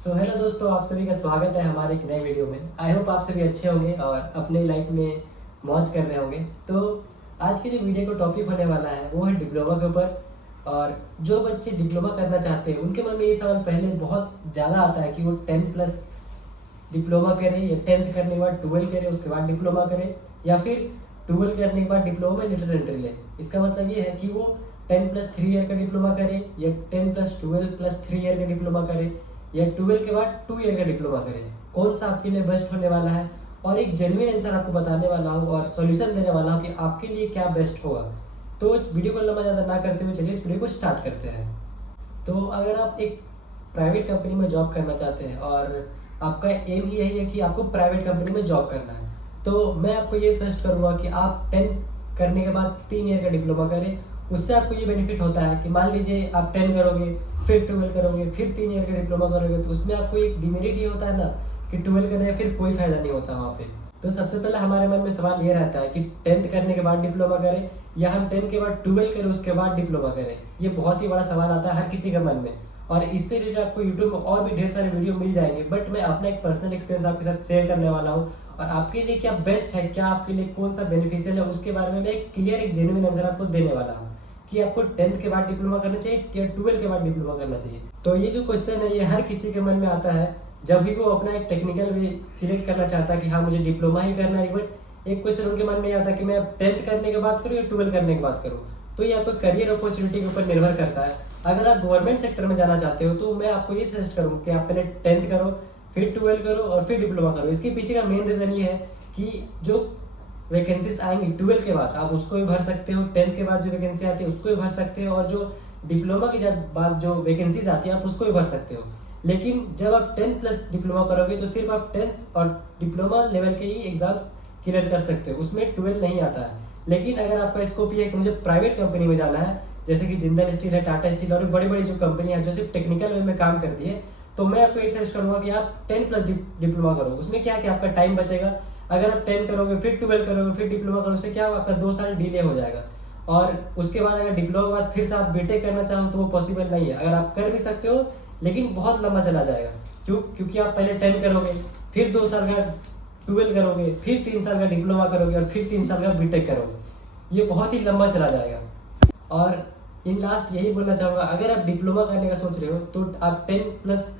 Hello दोस्तों, आप सभी का स्वागत है हमारे एक नए वीडियो में। आई होप आप सभी अच्छे होंगे और अपने लाइफ में मौज कर रहे होंगे। तो आज की जो वीडियो का टॉपिक होने वाला है वो है डिप्लोमा के ऊपर। और जो बच्चे डिप्लोमा करना चाहते हैं उनके मन में ये सवाल पहले बहुत ज़्यादा आता है कि वो 10 प्लस डिप्लोमा करें या 10th करने के बाद 12 करें उसके बाद डिप्लोमा करें, या फिर 12 करने के बाद डिप्लोमा में लेटर एंट्री लें। इसका मतलब ये है कि वो 10+3 ईयर का डिप्लोमा करें या 10+12+3 ईयर का डिप्लोमा करें या 12 के बाद 2 ईयर का डिप्लोमा करें। कौन सा आपके लिए बेस्ट होने वाला है, और एक जेन्युइन आंसर आपको बताने वाला हूँ और सॉल्यूशन देने वाला हूँ कि आपके लिए क्या बेस्ट होगा। तो वीडियो को लंबा ज़्यादा ना करते हुए चलिए इस वीडियो को स्टार्ट करते हैं। तो अगर आप एक प्राइवेट कंपनी में जॉब करना चाहते हैं और आपका एम ही यही है कि आपको प्राइवेट कंपनी में जॉब करना है, तो मैं आपको ये सजेस्ट करूँगा कि आप 10 करने के बाद 3 ईयर का डिप्लोमा करें। उससे आपको ये बेनिफिट होता है कि मान लीजिए आप 10 करोगे, फिर 12 करोगे, फिर 3 ईयर का डिप्लोमा करोगे, तो उसमें आपको एक डिमेरिट ये होता है ना कि 12 करने फिर कोई फायदा नहीं होता वहाँ पे। तो सबसे पहले हमारे मन में सवाल ये रहता है कि 10th करने के बाद डिप्लोमा करें या हम 10 के बाद 12 करें उसके बाद डिप्लोमा करें। ये बहुत ही बड़ा सवाल आता है हर किसी के मन में, और इससे रिलेटेड आपको यूट्यूब में और भी ढेर सारे वीडियो मिल जाएंगे। बट मैं अपना एक पर्सनल एक्सपीरियंस आपके साथ शेयर करने वाला हूँ, और आपके लिए क्या बेस्ट है, क्या आपके लिए कौन सा बेनिफिशियल है, उसके बारे में मैं एक क्लियर एक जेन्युइन आंसर आपको देने वाला हूँ कि आपको 10th के बाद डिप्लोमा करना चाहिए या 12 के बाद डिप्लोमा करना चाहिए। तो ये जो क्वेश्चन है ये हर किसी के मन में आता है जब भी वो अपना एक टेक्निकल वे सिलेक्ट करना चाहता है कि हाँ मुझे डिप्लोमा ही करना है। बट एक क्वेश्चन उनके मन में आता है कि मैं 10th करने के बाद करूँ या 12 करने के बाद करूँ। तो ये आपको करियर अपॉर्चुनिटी के ऊपर निर्भर करता है। अगर आप गवर्नमेंट सेक्टर में जाना चाहते हो तो मैं आपको ये सजेस्ट करूँ कि आप पहले 10th करो, फिर 12 करो और फिर डिप्लोमा करो। इसके पीछे का मेन रीज़न ये है कि जो वैकेंसीज आएंगी 12 के बाद आप उसको भी भर सकते हो, 10th के बाद जो वैकेंसी आती है उसको भी भर सकते हो, और जो डिप्लोमा के बाद जो वैकेंसीज आती है आप उसको भी भर सकते हो। लेकिन जब आप 10 प्लस डिप्लोमा करोगे तो सिर्फ आप 10th और डिप्लोमा लेवल के ही एग्जाम्स क्लियर कर सकते हो, उसमें 12 नहीं आता है। लेकिन अगर आपका स्कोप ये है कि मुझे प्राइवेट कंपनी में जाना है, जैसे कि जिंदल स्टील है, टाटा स्टील और बड़ी बड़ी जो कंपनी है जो सिर्फ टेक्निकल वे में काम करती है, तो मैं आपको ये सजेस्ट करूंगा कि आप 10 प्लस डिप्लोमा करो। उसमें क्या है कि आपका टाइम बचेगा। अगर आप 10 करोगे फिर 12 करोगे फिर डिप्लोमा करोगे, उससे क्या होगा, आपका 2 साल डिले हो जाएगा। और उसके बाद अगर डिप्लोमा के बाद फिर से आप बीटेक करना चाहो तो वो पॉसिबल नहीं है। अगर आप कर भी सकते हो लेकिन बहुत लंबा चला जाएगा। क्योंकि आप पहले 10 करोगे, फिर 2 साल का 12 करोगे, फिर 3 साल का डिप्लोमा करोगे और फिर 3 साल का बीटेक करोगे। ये बहुत ही लंबा चला जाएगा। और इन लास्ट यही बोलना चाहूँगा, अगर आप डिप्लोमा करने का सोच रहे हो तो आप 10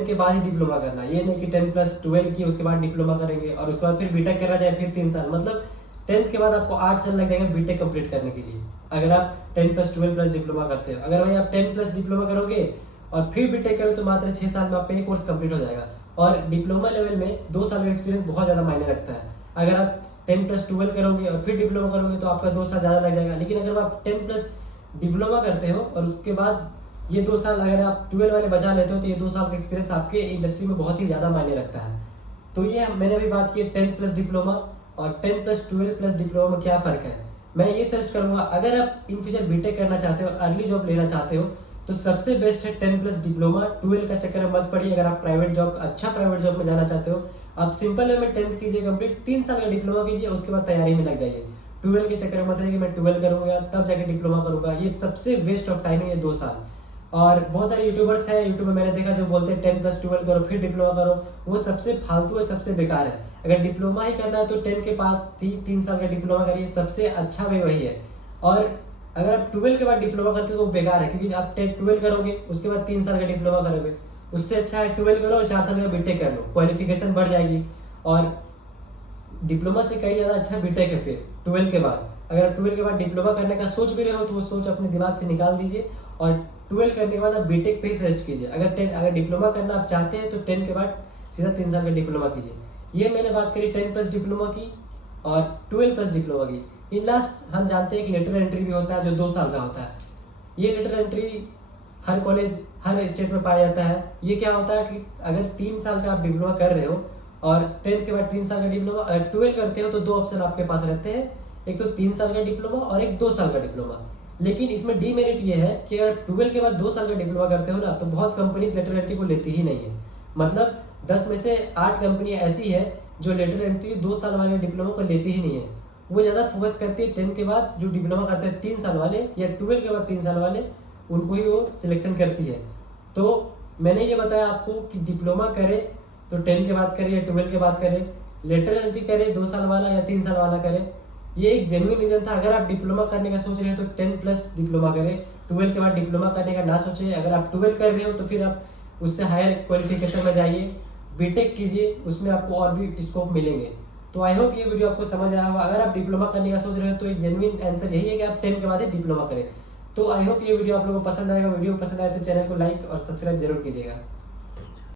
के बाद ही डिप्लोमा करना। ये नहीं कि 10+12 की उसके बाद डिप्लोमा करेंगे और उसके बाद फिर बीटेक करना चाहे फिर 3 साल, मतलब 10th के बाद आपको 8 साल लग जाएंगे बीटेक कंप्लीट करने के लिए अगर आप 10+12+ डिप्लोमा करते हो। अगर भाई आप 10 प्लस डिप्लोमा करोगे और फिर बीटेक करो तो मात्र 6 साल में आपका ये कोर्स कंप्लीट हो जाएगा। और डिप्लोमा लेवल में 2 साल का एक्सपीरियंस बहुत ज़्यादा मायने रखता है। अगर आप 10+12 करोगे और फिर डिप्लोमा करोगे तो आपका 2 साल ज़्यादा लग जाएगा। लेकिन अगर आप 10 प्लस डिप्लोमा करते हो और उसके बाद ये 2 साल अगर आप 12 वाले बचा लेते हो तो ये 2 साल का एक्सपीरियंस आपके इंडस्ट्री में बहुत ही ज़्यादा मायने रखता है। तो ये मैंने अभी बात की 10 प्लस डिप्लोमा और 10+12+ डिप्लोमा में क्या फ़र्क है। मैं ये सजेस्ट करूँगा, अगर आप इन फ्यूचर बीटेक करना चाहते हो, अर्ली जॉब लेना चाहते हो, तो सबसे बेस्ट है 10 प्लस डिप्लोमा। 12 का चक्कर में मत पड़िए। अगर आप प्राइवेट जॉब, अच्छा प्राइवेट जॉब में जाना चाहते हो, आप सिंपल वे में 10th कीजिए कंप्लीट, 3 साल का डिप्लोमा कीजिए, उसके बाद तैयारी में लग जाइए। 12 के चक्कर में मत रहिए कि मैं 12 करूँगा तब जाके डिप्लोमा करूँगा। ये सबसे वेस्ट ऑफ टाइम है ये 2 साल। और बहुत सारे यूट्यूबर्स हैं, यूट्यूब में मैंने देखा जो बोलते हैं 10+12 करो फिर डिप्लोमा करो, वो सबसे फालतू है, सबसे बेकार है। अगर डिप्लोमा ही करना है तो 10 के बाद 3 साल का डिप्लोमा करिए, सबसे अच्छा वे वही है। और अगर आप 12 के बाद डिप्लोमा करते हो तो वो बेकार है, क्योंकि आप 12 करोगे उसके बाद 3 साल का डिप्लोमा करोगे। उससे अच्छा है 12 करो और 4 साल का बीटेक कर लो, क्वालिफिकेशन बढ़ जाएगी। और डिप्लोमा से कई ज़्यादा अच्छा बीटेक है फिर 12 के बाद। अगर आप 12 के बाद डिप्लोमा करने का सोच भी रहे हो तो वो सोच अपने दिमाग से निकाल दीजिए और 12 करने के बाद आप बीटेक पे ही सजेस्ट कीजिए। अगर डिप्लोमा करना आप चाहते हैं तो 10 के बाद सीधा 3 साल का डिप्लोमा कीजिए। ये मैंने बात करी 10 प्लस डिप्लोमा की और 12 प्लस डिप्लोमा की। इन लास्ट हम जानते हैं कि लेटर एंट्री भी होता है जो 2 साल का होता है। ये लेटर एंट्री हर कॉलेज हर स्टेट में पाया जाता है। ये क्या होता है कि अगर 3 साल का आप डिप्लोमा कर रहे हो और 10th के बाद 3 साल का डिप्लोमा, अगर 12 करते हो तो 2 ऑप्शन आपके पास रहते हैं, एक तो 3 साल का डिप्लोमा और एक 2 साल का डिप्लोमा। लेकिन इसमें डीमेरिट ये है कि अगर 12 के बाद 2 साल का डिप्लोमा करते हो ना तो बहुत कंपनीज लेटर एंट्री को लेती ही नहीं है। मतलब 10 में से 8 कंपनी ऐसी है जो लेटर एंट्री 2 साल वाले डिप्लोमा को लेती ही नहीं है। वो ज़्यादा फोकस करती है 10 के बाद जो डिप्लोमा करते हैं 3 साल वाले या 12 के बाद 3 साल वाले, उनको ही वो सिलेक्शन करती है। तो मैंने ये बताया आपको कि डिप्लोमा करें तो 10 के बाद करें या 12 के बाद करें, लेटरल एंट्री करें 2 साल वाला या 3 साल वाला करें। ये एक जेन्युइन रीजन था। अगर आप डिप्लोमा करने का सोच रहे हैं तो 10 प्लस डिप्लोमा करें, 12 के बाद डिप्लोमा करने का ना सोचें। अगर आप 12 कर रहे हो तो फिर आप उससे हायर क्वालिफिकेशन में जाइए, बीटेक कीजिए, उसमें आपको और भी स्कोप मिलेंगे। तो आई होप ये वीडियो आपको समझ आया होगा। अगर आप डिप्लोमा करने का सोच रहे हो तो एक जेन्युइन आंसर यही है कि आप 10 के बाद ही डिप्लोमा करें। तो आई होप ये वीडियो आप लोगों को पसंद आएगा। वीडियो पसंद आए तो चैनल को लाइक और सब्सक्राइब जरूर कीजिएगा।